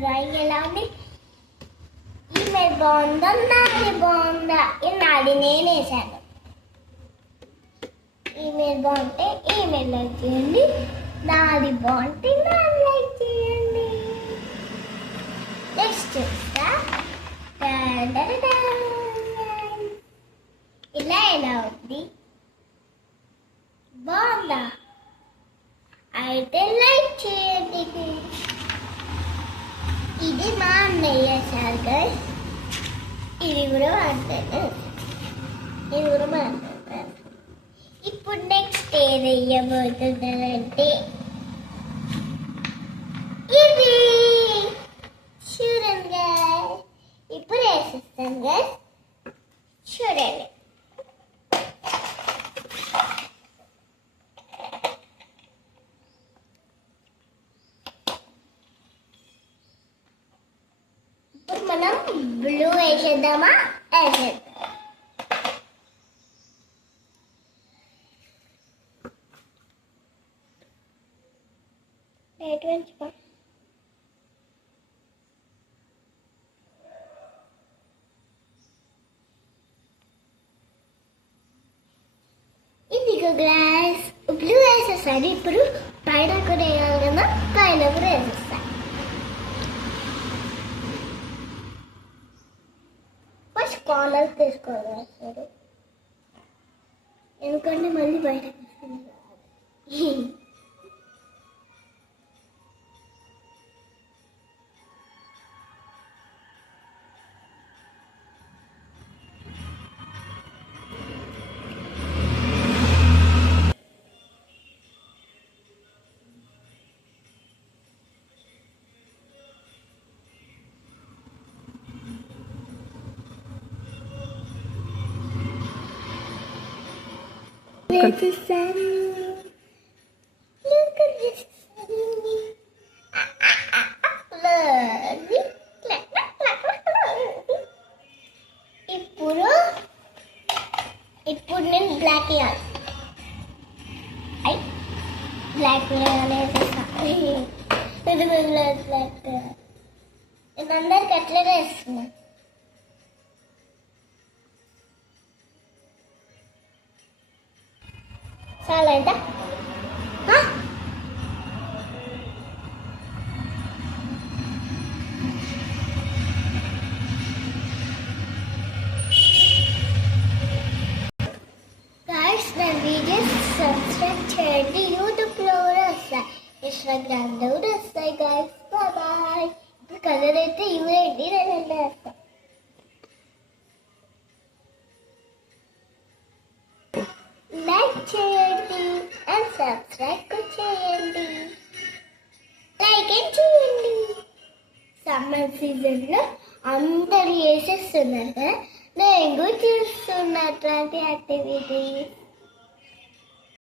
Drawing ఎలా ఉంది? Email బాగుందా నాది బాగుందా? నాది నేను వేసాను. ఈమెయిల్ బాగుంటే ఈమెయిల్ లైక్ చేయండి, నాది బాగుంటే నాది లైక్ చేయండి. నెక్స్ట్ చూస్తా. ఇలా ఎలా ఉంది? బాగుందా? అయితే లైక్ చేయండి. ఇది మా అన్నయ్య సార్ గైస్. ఇది కూడా అంటాను, ఇది కూడా మా అన్నయ్య. ఇప్పుడు నెక్స్ట్ ఏది వేయబోతున్నానంటే ఇది చూడండి గైస్. ఇప్పుడు వేసేస్తాను గైస్, చూడండి. ఇప్పుడు మనం బ్లూ వేసేద్దామా? వేసేద్దాం. ఇదిగో గ్లాస్ బ్లూ వేసేసాను. ఇప్పుడు పైన కూడా వేయాలి కదా, పైన కూడా వేసేస్తాను. ఫస్ట్ కార్నర్ తీసుకోవాలి సరే, ఎందుకంటే మళ్ళీ బయటకు వస్తుంది. ఇప్పుడు నేను బ్లాక్ వేయాలి. బ్లాక్ బ్లాక్ నేను అందరికి ఎట్లా వేస్తున్నా. చాలా అయితే నా వీడియోస్ సబ్స్క్రైబ్ చేయండి. యూట్యూబ్లో కూడా వస్తాయి, ఇన్స్టాగ్రామ్లో కూడా వస్తాయి గైస్. బాయ్. ఇప్పుడు కలర్ అయితే ఇవ్వండి, నేను వేస్తాను. లైక్ చేయండి అండ్ సబ్స్క్రైబ్ చేయండి. లైక్ చేయండి. సమ్మర్ సీజన్లో అందరు వేసేస్తున్నారు కదా, నేను కూడా చూస్తున్నా అట్లాంటి యాక్టివిటీస్.